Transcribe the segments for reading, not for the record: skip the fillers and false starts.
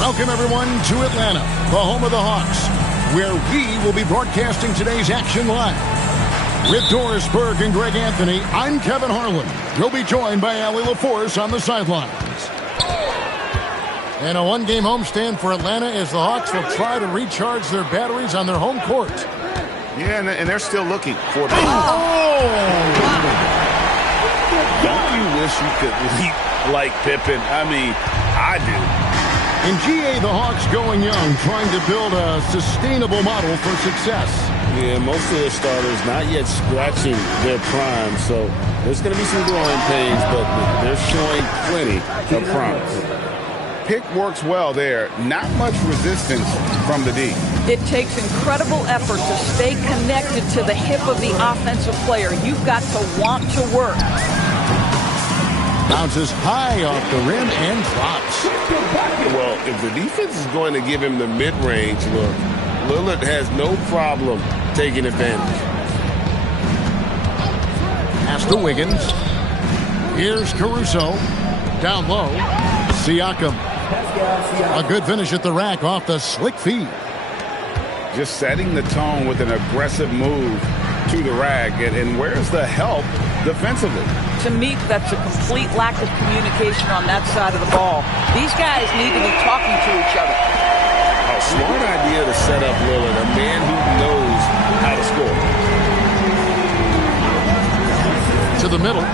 Welcome, everyone, to Atlanta, the home of the Hawks, where we will be broadcasting today's action live. With Doris Burke and Greg Anthony, I'm Kevin Harlan. We'll be joined by Allie LaForce on the sidelines. And a one-game homestand for Atlanta as the Hawks will try to recharge their batteries on their home court. Yeah, and they're still looking for the... Don't you wish you could leap like Pippen? I mean, I do. In GA, the Hawks going young, trying to build a sustainable model for success. Yeah, most of their starters not yet scratching their prime, so there's going to be some growing pains, but they're showing plenty of promise. Pick works well there. Not much resistance from the D. It takes incredible effort to stay connected to the hip of the offensive player. You've got to want to work. Bounces high off the rim and drops. Well, if the defense is going to give him the mid-range look, Lillard has no problem taking advantage. Pass to Wiggins. Here's Caruso. Down low. Siakam. A good finish at the rack off the slick feed. Just setting the tone with an aggressive move to the rack. And where's the help defensively? To me, that's a complete lack of communication on that side of the ball. These guys need to be talking to each other. A smart idea to set up Lillard, a man who knows how to score. To the middle.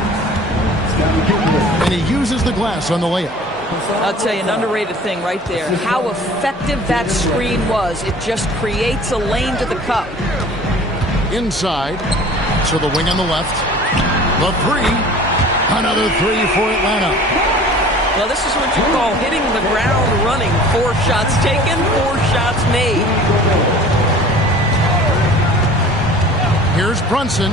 And he uses the glass on the layup. I'll tell you, an underrated thing right there. How effective that screen was. It just creates a lane to the cup. Inside. To the wing on the left. The three. Another three for Atlanta. Well, this is what you call hitting the ground running. 4 shots taken, 4 shots made. Here's Brunson.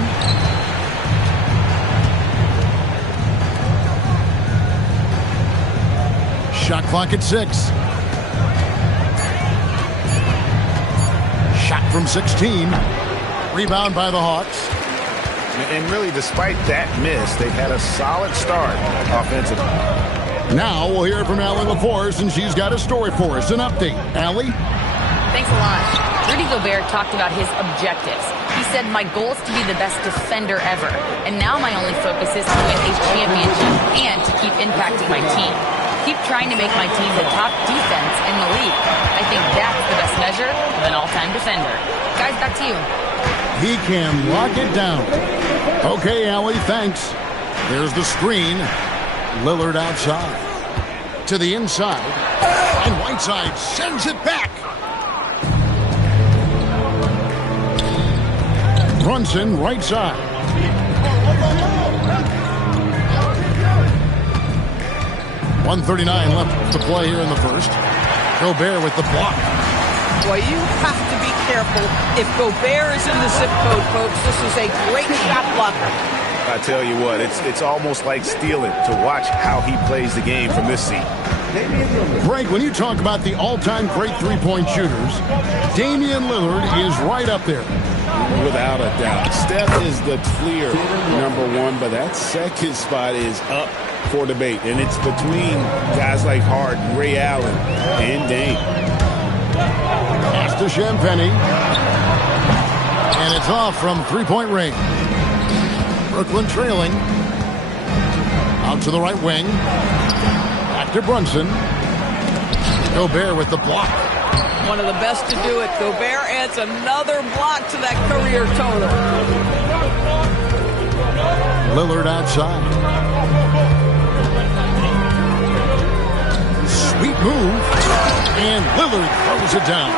Shot clock at 6. Shot from 16. Rebound by the Hawks. And really, despite that miss, they've had a solid start offensively. Now we'll hear from Allie LaForce, and she's got a story for us. An update. Allie? Thanks a lot. Rudy Gobert talked about his objectives. He said, my goal is to be the best defender ever. And now my only focus is to win a championship and to keep impacting my team. Keep trying to make my team the top defense in the league. I think that's the best measure of an all-time defender. Guys, back to you. He can lock it down. Okay, Allie, thanks. There's the screen. Lillard outside. To the inside. And Whiteside sends it back. Brunson, right side. .139 left to play here in the first. Gobert with the block. Boy, you have to be careful. If Gobert is in the zip code, folks, this is a great shot blocker. I tell you what, it's almost like stealing to watch how he plays the game from this seat. Greg, when you talk about the all-time great three-point shooters, Damian Lillard is right up there. Without a doubt. Steph is the clear #1, but that second spot is up for debate. And it's between guys like Harden, Ray Allen, and Dame. Pass to Champagnie. And it's off from three-point range. Brooklyn trailing. Out to the right wing. Back to Brunson. Gobert with the block. One of the best to do it. Gobert adds another block to that career total. Lillard outside. Sweet move. And Lillard throws it down.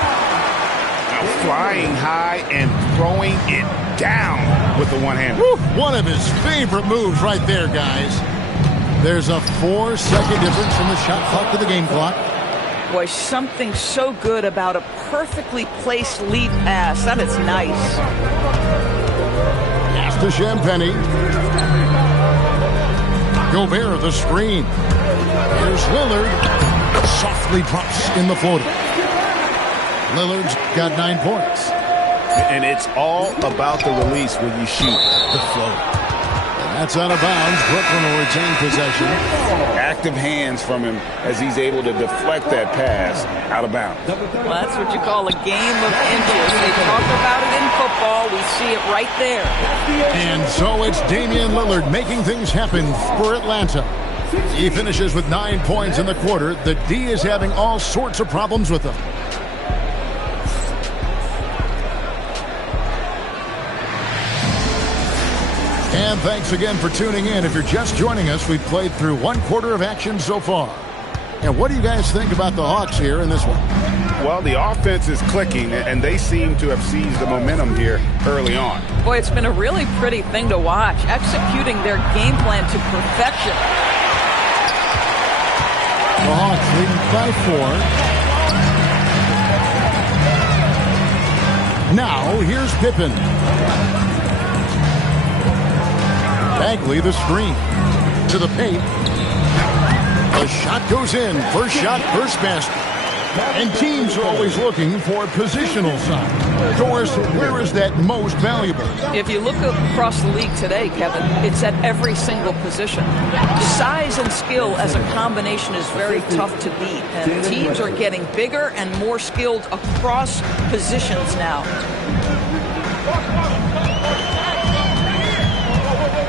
Flying high and throwing it down with the one-hand. One of his favorite moves right there, guys. There's a 4-second difference from the shot clock to the game clock. Boy, something so good about a perfectly placed lead pass. That is nice. Pass to Champagnie. Gobert, the screen. Here's Lillard. Softly drops in the floater. Lillard's got 9 points. And it's all about the release when you shoot the float. That's out of bounds. Brooklyn will retain possession. Active hands from him as he's able to deflect that pass out of bounds. Well, that's what you call a game of inches. They talk about it in football. We see it right there. And so it's Damian Lillard making things happen for Atlanta. He finishes with 9 points in the quarter. The D is having all sorts of problems with him. And thanks again for tuning in. If you're just joining us, we've played through 1 quarter of action so far. And what do you guys think about the Hawks here in this one? Well, the offense is clicking, and they seem to have seized the momentum here early on. Boy, it's been a really pretty thing to watch, executing their game plan to perfection. The Hawks leading by 4. Now, here's Pippen. Bagley the screen. To the paint. The shot goes in. First shot, first basket. And teams are always looking for positional size. Doris, where is that most valuable? If you look across the league today, Kevin, it's at every single position. Size and skill as a combination is very tough to beat. And teams are getting bigger and more skilled across positions now.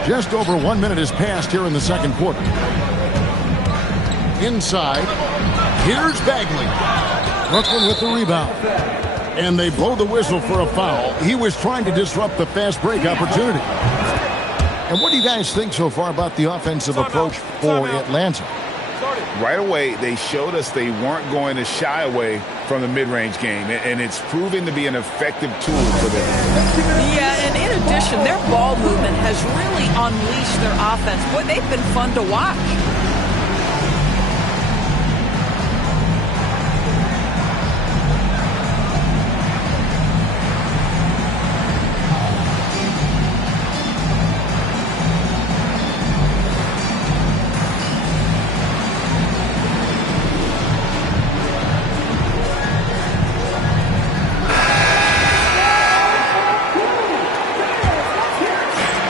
Just over 1 minute has passed here in the second quarter. Inside, here's Bagley. Brooklyn with the rebound. And they blow the whistle for a foul. He was trying to disrupt the fast break opportunity. And what do you guys think so far about the offensive approach for Atlanta? Right away, they showed us they weren't going to shy away from the mid-range game, and it's proven to be an effective tool for them. Yeah, and in addition, their ball movement has really unleashed their offense. Boy, they've been fun to watch.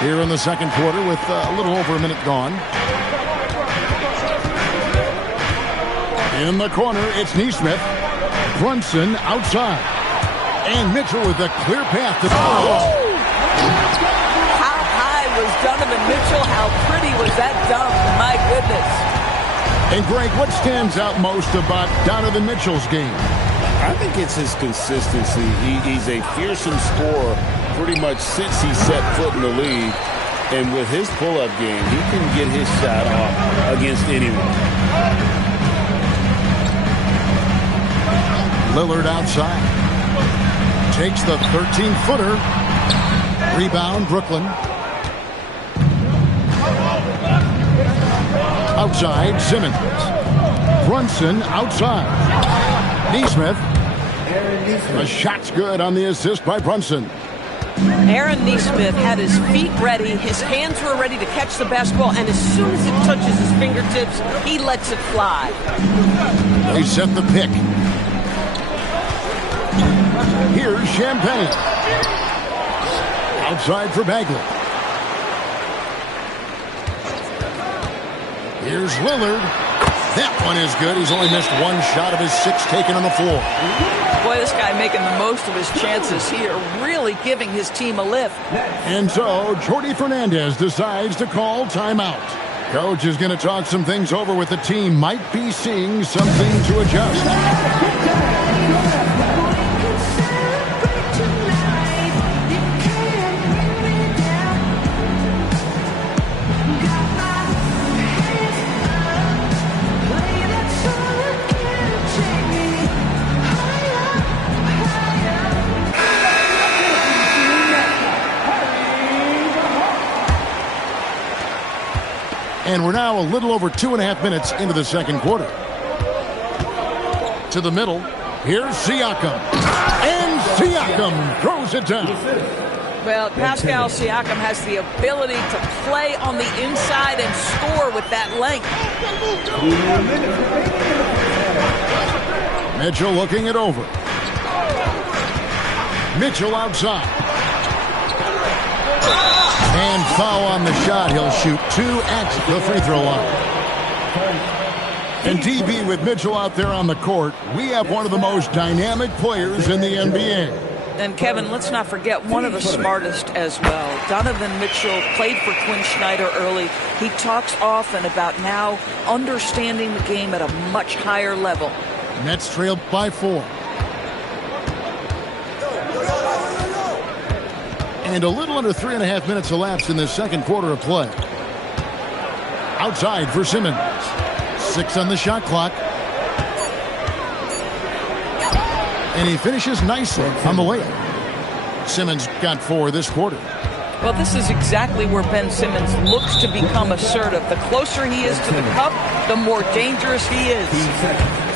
Here in the second quarter with a little over a minute gone. In the corner, it's Nesmith. Brunson outside. And Mitchell with a clear path to... How high was Donovan Mitchell? How pretty was that dunk? My goodness. And Greg, what stands out most about Donovan Mitchell's game? I think it's his consistency. He's a fearsome scorer pretty much since he set foot in the league. And with his pull-up game, he can get his shot off against anyone. Lillard outside. Takes the 13-footer. Rebound, Brooklyn. Outside, Simmons. Brunson outside. Nesmith. The shot's good on the assist by Brunson. Aaron Nesmith had his feet ready, his hands were ready to catch the basketball, and as soon as it touches his fingertips, he lets it fly. They set the pick. Here's Champagne. Outside for Bagley. Here's Lillard. That one is good. He's only missed one shot of his 6 taken on the floor. Boy, this guy making the most of his chances here, really giving his team a lift. And so, Jordi Fernandez decides to call timeout. Coach is going to talk some things over with the team. Might be seeing something to adjust. And we're now a little over 2.5 minutes into the second quarter. To the middle. Here's Siakam. And Siakam throws it down. Well, Pascal Siakam has the ability to play on the inside and score with that length. Mitchell looking it over. Mitchell outside. And foul on the shot. He'll shoot 2 at the free throw line. And DB with Mitchell out there on the court, we have one of the most dynamic players in the NBA. And Kevin, let's not forget one of the smartest as well. Donovan Mitchell played for Quinn Snyder early. He talks often about now understanding the game at a much higher level. Nets trailed by 4. And a little under 3.5 minutes elapsed in the second quarter of play. Outside for Simmons. 6 on the shot clock. And he finishes nicely on the layup. Simmons got 4 this quarter. Well, this is exactly where Ben Simmons looks to become assertive. The closer he is to the cup, the more dangerous he is.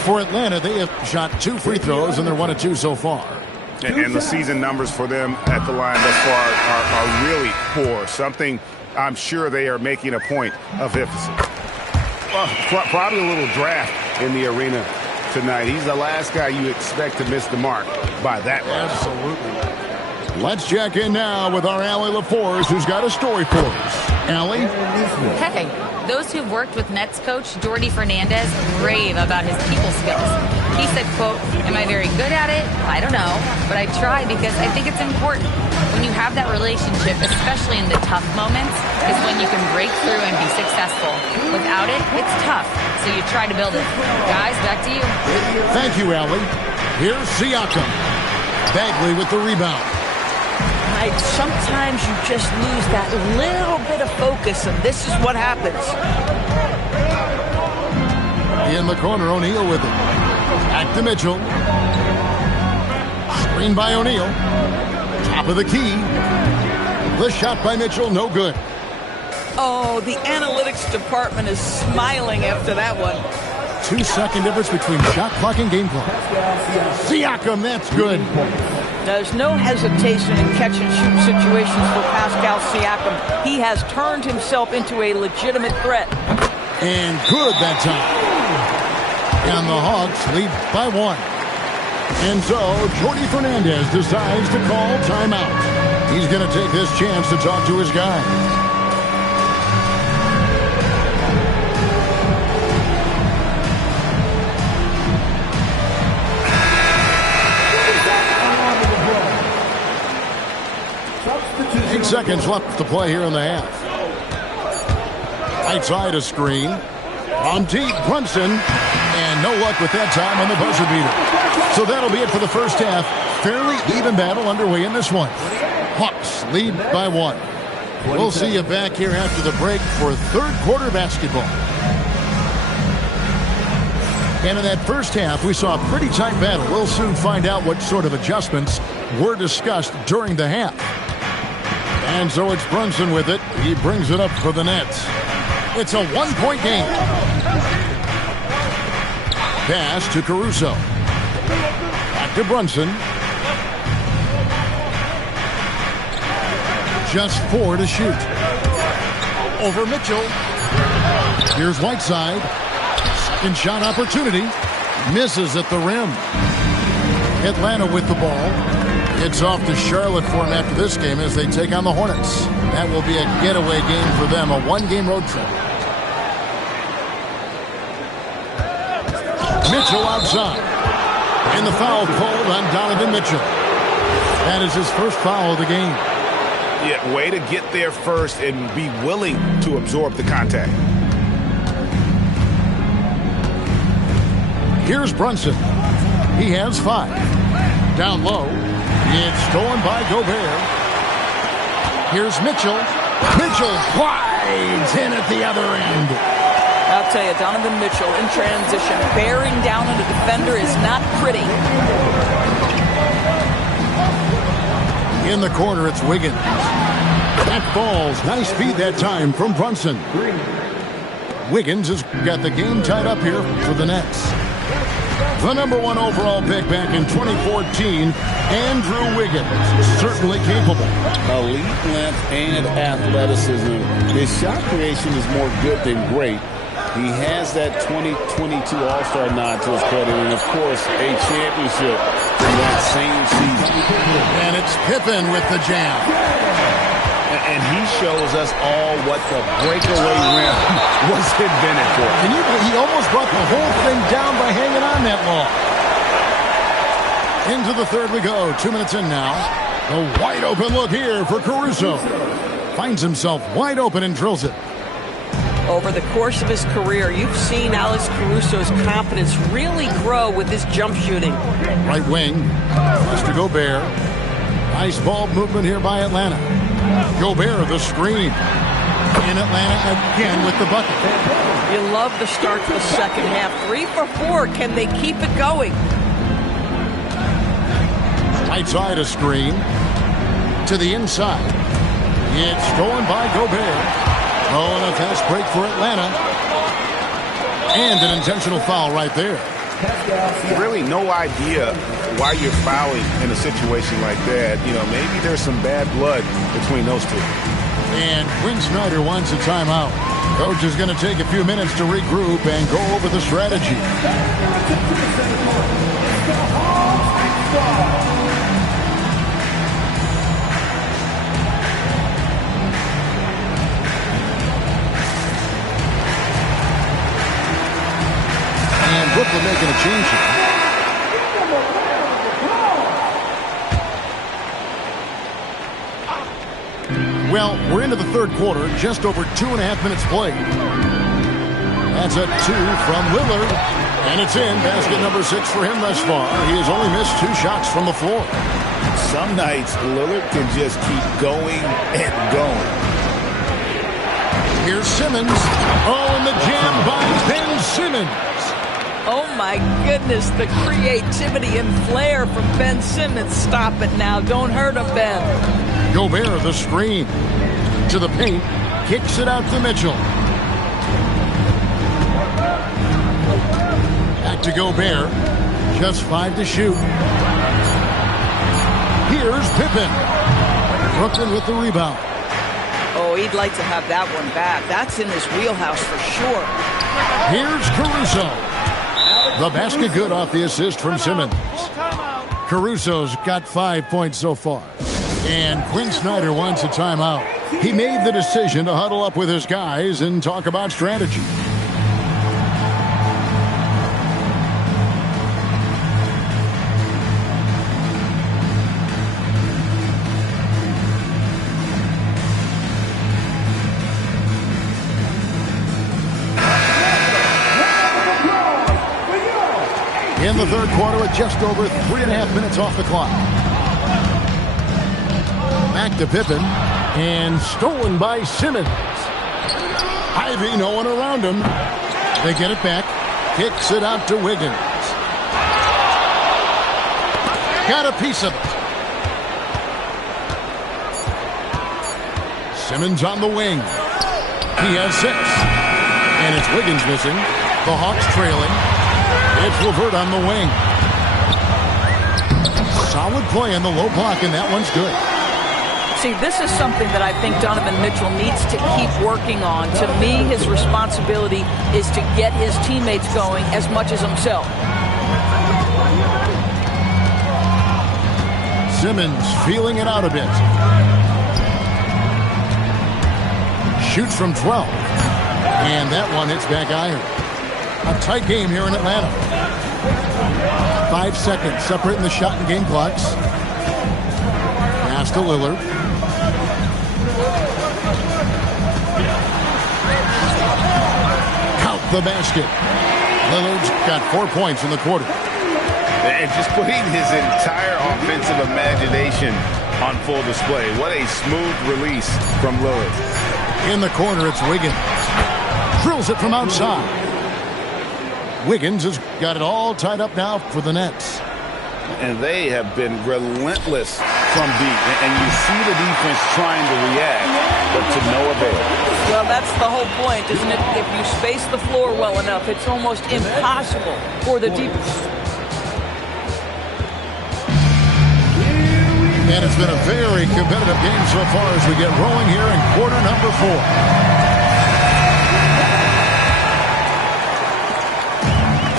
For Atlanta, they have shot 2 free throws, and they're 1 of 2 so far. And the season numbers for them at the line thus far are really poor. Something I'm sure they are making a point of emphasis. Well, probably a little draft in the arena tonight. He's the last guy you expect to miss the mark by that much. Absolutely. Let's check in now with our Allie LaForce, who's got a story for us. Allie? Hey, those who've worked with Nets coach Jordi Fernandez rave about his people skills. He said, quote, "Am I very good at it? I don't know, but I try because I think it's important. When you have that relationship, especially in the tough moments, is when you can break through and be successful. Without it, it's tough, so you try to build it." Guys, back to you. Thank you, Allie. Here's Siakam. Bagley with the rebound. Sometimes you just lose that little bit of focus, and this is what happens. In the corner, O'Neal with it. Back to Mitchell. Screen by O'Neal. Top of the key. The shot by Mitchell, no good. Oh, the analytics department is smiling after that one. 2-second difference between shot clock and game clock. Siakam, that's good. There's no hesitation in catch-and-shoot situations for Pascal Siakam. He has turned himself into a legitimate threat. And good that time. And the Hawks lead by 1. And so, Jordi Fernandez decides to call timeout. He's going to take this chance to talk to his guys. Seconds left to play here in the half. Right side a screen. On deep, Brunson. And no luck with that time on the buzzer beater. So that'll be it for the first half. Fairly even battle underway in this one. Hawks lead by 1. We'll see you back here after the break for third quarter basketball. And in that first half, we saw a pretty tight battle. We'll soon find out what sort of adjustments were discussed during the half. And so it's Brunson with it. He brings it up for the Nets. It's a 1-point game. Pass to Caruso. Back to Brunson. Just 4 to shoot. Over Mitchell. Here's Whiteside. Second shot opportunity. Misses at the rim. Atlanta with the ball. It's off to Charlotte for him after this game as they take on the Hornets. That will be a getaway game for them, a 1-game road trip. Mitchell outside. And the foul called on Donovan Mitchell. That is his first foul of the game. Yeah, way to get there first and be willing to absorb the contact. Here's Brunson. He has 5. Down low. It's stolen by Gobert. Here's Mitchell. Mitchell glides in at the other end. I'll tell you, Donovan Mitchell in transition, bearing down on the defender is not pretty. In the corner, it's Wiggins. That falls. Nice feed that time from Brunson. Wiggins has got the game tied up here for the Nets. The #1 overall pick back in 2014, Andrew Wiggins, certainly capable. Elite length and athleticism. His shot creation is more good than great. He has that 2022 All-Star nod to his credit, and of course, a championship from that same season. And it's Pippen with the jam. And he shows us all what the breakaway rim was invented for. Can you believe he almost brought the whole thing down by hanging on that long? Into the third we go. 2 minutes in now. The wide open look here for Caruso. Finds himself wide open and drills it. Over the course of his career, you've seen Alex Caruso's confidence really grow with his jump shooting. Right wing. Mr. Gobert. Nice ball movement here by Atlanta. Gobert, the screen. In Atlanta again with the bucket. You love the start to the second half. 3 for 4. Can they keep it going? Right side a screen. To the inside. It's stolen by Gobert. Oh, and a fast break for Atlanta. And an intentional foul right there. Really no idea why you're fouling in a situation like that. You know, maybe there's some bad blood between those two. And Quinn Snyder wants a timeout. Coach is going to take a few minutes to regroup and go over the strategy. And Brooklyn making a change here. Well, we're into the third quarter, just over 2.5 minutes played. That's a 2 from Lillard. And it's in. Basket number 6 for him thus far. He has only missed 2 shots from the floor. Some nights, Lillard can just keep going and going. Here's Simmons. Oh, and the jam by Ben Simmons. Oh, my goodness, the creativity and flair from Ben Simmons. Stop it now. Don't hurt him, Ben. Gobert, the screen. To the paint. Kicks it out to Mitchell. Back to Gobert. Just 5 to shoot. Here's Pippen. Brooklyn with the rebound. Oh, he'd like to have that one back. That's in his wheelhouse for sure. Here's Caruso. The basket good off the assist from Simmons. Caruso's got 5 points so far. And Quinn Snyder wants a timeout. He made the decision to huddle up with his guys and talk about strategy. In the third quarter with just over 3.5 minutes off the clock. Back to Pippen. And stolen by Simmons. Ivy, no one around him. They get it back. Kicks it out to Wiggins. Got a piece of it. Simmons on the wing. He has 6. And it's Wiggins missing. The Hawks trailing. It's LeVert on the wing. Solid play in the low block, and that one's good. See, this is something that I think Donovan Mitchell needs to keep working on. To me, his responsibility is to get his teammates going as much as himself. Simmons feeling it out a bit. Shoots from 12. And that one hits back iron. A tight game here in Atlanta. 5 seconds separating the shot and game clocks. Pass to Lillard. Count the basket. Lillard's got 4 points in the quarter. And just putting his entire offensive imagination on full display. What a smooth release from Lillard. In the corner, it's Wiggins. Drills it from outside. Wiggins has got it all tied up now for the Nets. And they have been relentless from deep. And you see the defense trying to react, but to no avail. Well, that's the whole point, isn't it? If you space the floor well enough, it's almost impossible for the defense. And it's been a very competitive game so far as we get rolling here in quarter number 4.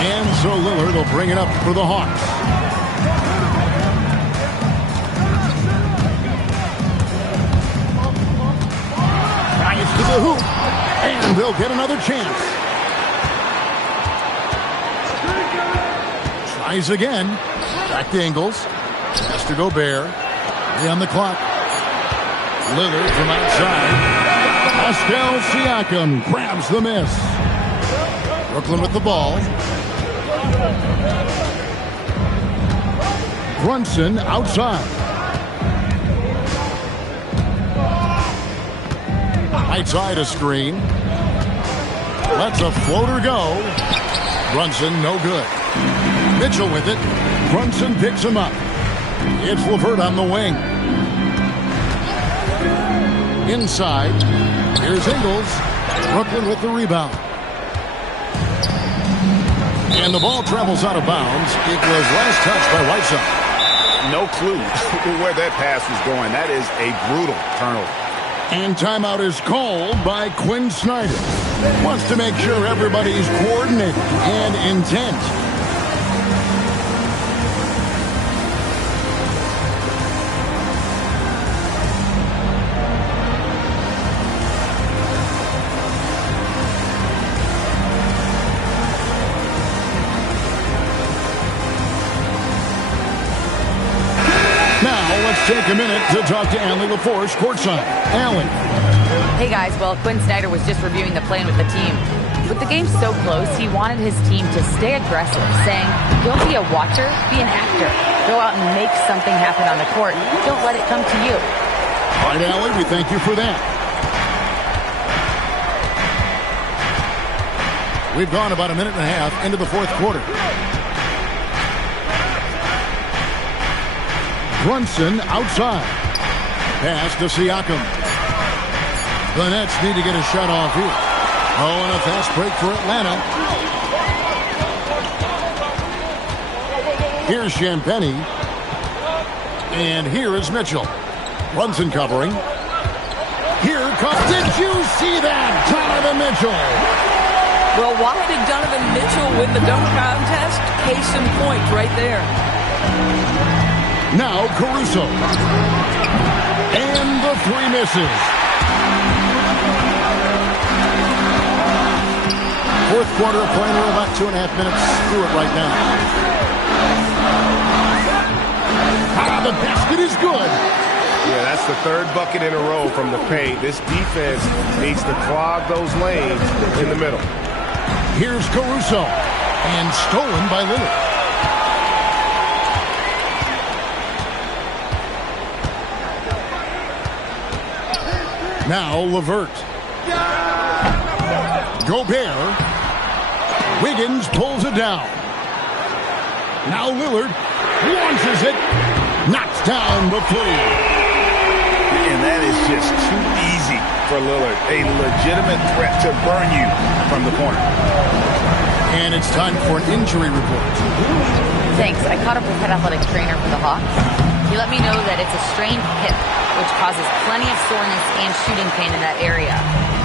And so Lillard will bring it up for the Hawks. to the hoop, and they'll get another chance. Tries again. Back to Ingles. Pass to Gobert. 3 on the clock. Lillard from outside. Pascal Siakam grabs the miss. Brooklyn with the ball. Brunson outside. Right side a screen. Lets a floater go. Brunson no good. Mitchell with it. Brunson picks him up. It's LeVert on the wing. Inside. Here's Ingles. Brooklyn with the rebound. And the ball travels out of bounds. It was last touched by Whiteside. No clue where that pass was going. That is a brutal turnover. And timeout is called by Quinn Snyder. Wants to make sure everybody's coordinated and intent. Take a minute to talk to Allie LaForce courtside. Allie. Hey guys, well, Quinn Snyder was just reviewing the plan with the team. With the game so close, he wanted his team to stay aggressive, saying, don't be a watcher, be an actor. Go out and make something happen on the court. Don't let it come to you. All right, Allie, we thank you for that. We've gone about a minute and a half into the fourth quarter. Brunson outside. Pass to Siakam. The Nets need to get a shot off here. Oh, and a fast break for Atlanta. Here's Champagnie. And here is Mitchell. Brunson covering. Here comes... Did you see that? Donovan Mitchell. Well, why did Donovan Mitchell win the dunk contest? Case in point right there. Now Caruso. And the 3 misses. Fourth quarter of play. We're about 2.5 minutes through it right now. The basket is good. Yeah, that's the 3rd bucket in a row from the paint. This defense needs to clog those lanes in the middle. Here's Caruso. And stolen by Lillard. Now LeVert. Gobert. Wiggins pulls it down. Now Lillard launches it. Knocks down the three. And that is just too easy for Lillard. A legitimate threat to burn you from the corner. And it's time for an injury report. Thanks. I caught up with head athletic trainer for the Hawks. He let me know that it's a strained hip, which causes plenty of soreness and shooting pain in that area.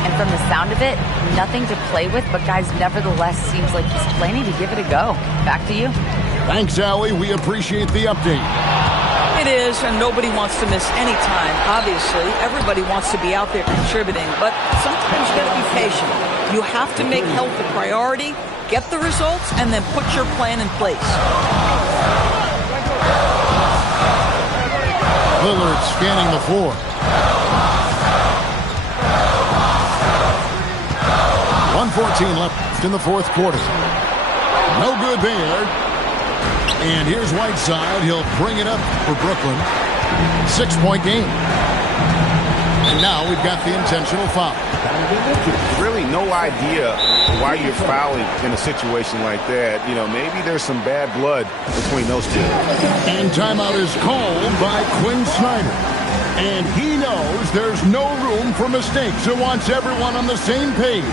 And from the sound of it, nothing to play with, but guys, nevertheless, seems like he's planning to give it a go. Back to you. Thanks, Allie. We appreciate the update. It is, and nobody wants to miss any time, obviously. Everybody wants to be out there contributing, but sometimes you got to be patient. You have to make health a priority, get the results, and then put your plan in place. Lillard scanning the floor. 1:14 left in the fourth quarter. No good there. And here's Whiteside. He'll bring it up for Brooklyn. 6-point game. And now we've got the intentional foul. Really no idea why you're fouling in a situation like that. You know, maybe there's some bad blood between those two. And timeout is called by Quinn Snyder. And he knows there's no room for mistakes. He wants everyone on the same page.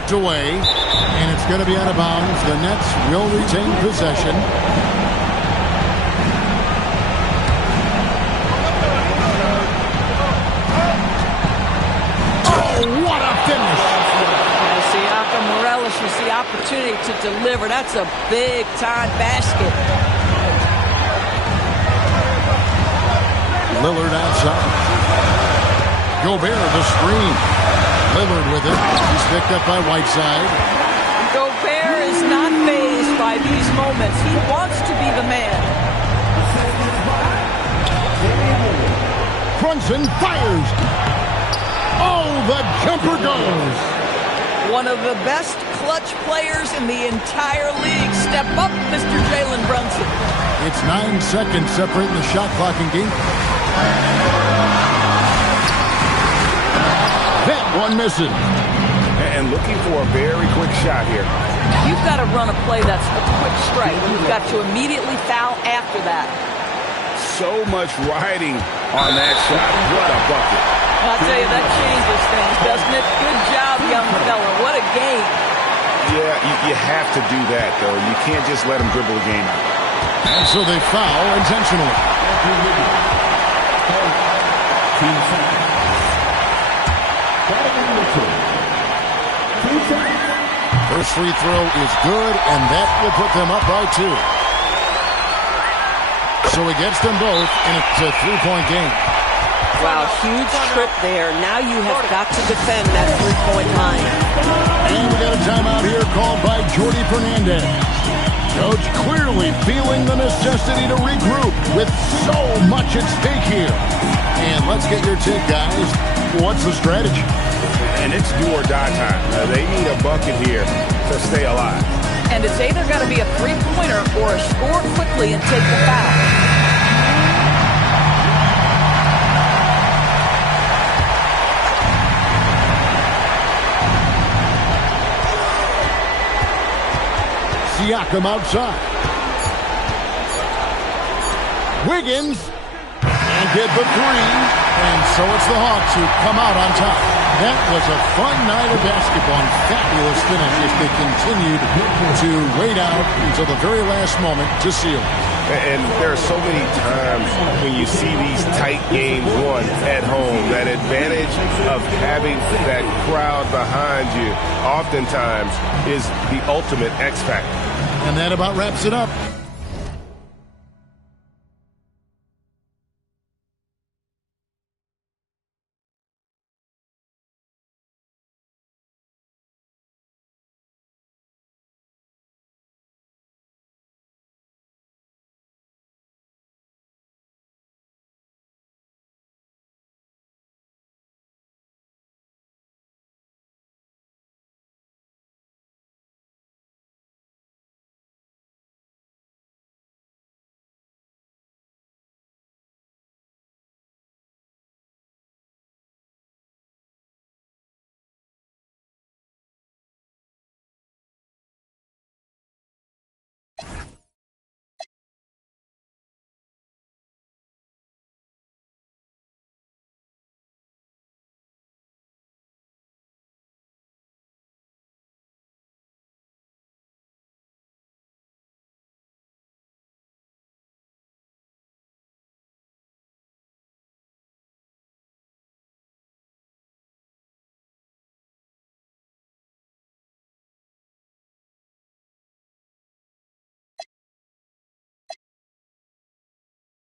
Poked away, and it's going to be out of bounds. The Nets will retain possession. Oh, what a finish! Siakam relishes the opportunity to deliver. That's a big-time basket. Lillard outside. Gobert the screen. Lillard with it. He's picked up by Whiteside. Gobert is not fazed by these moments. He wants to be the man. Brunson fires. Oh, the jumper goes. One of the best clutch players in the entire league. Step up, Mr. Jalen Brunson. It's 9 seconds separating the shot clock and game. That one misses. And looking for a very quick shot here. You've got to run a play that's a quick strike. You've got to immediately foul after that. So much riding on that shot. What a bucket. I'll tell you, that changes things, doesn't it? Good job, young fella. What a game. Yeah, you have to do that, though. You can't just let him dribble the game out. And so they foul intentionally. First free throw is good, and that will put them up by 2. So he gets them both, and it's a 3-point game. Wow, huge trip there. Now you have got to defend that 3-point line. And we got a timeout here called by Jordi Fernandez. Coach clearly feeling the necessity to regroup with so much at stake here. And let's get your take, guys. What's the strategy? And it's do or die time. They need a bucket here to stay alive. And it's either got to be a three-pointer or a score quickly and take the foul. Siakam outside. Wiggins and get the 3. And so it's the Hawks who come out on top. That was a fun night of basketball and fabulous finish as they continued to wait out until the very last moment to seal. And there are so many times when you see these tight games won at home, that advantage of having that crowd behind you oftentimes is the ultimate X factor. And that about wraps it up.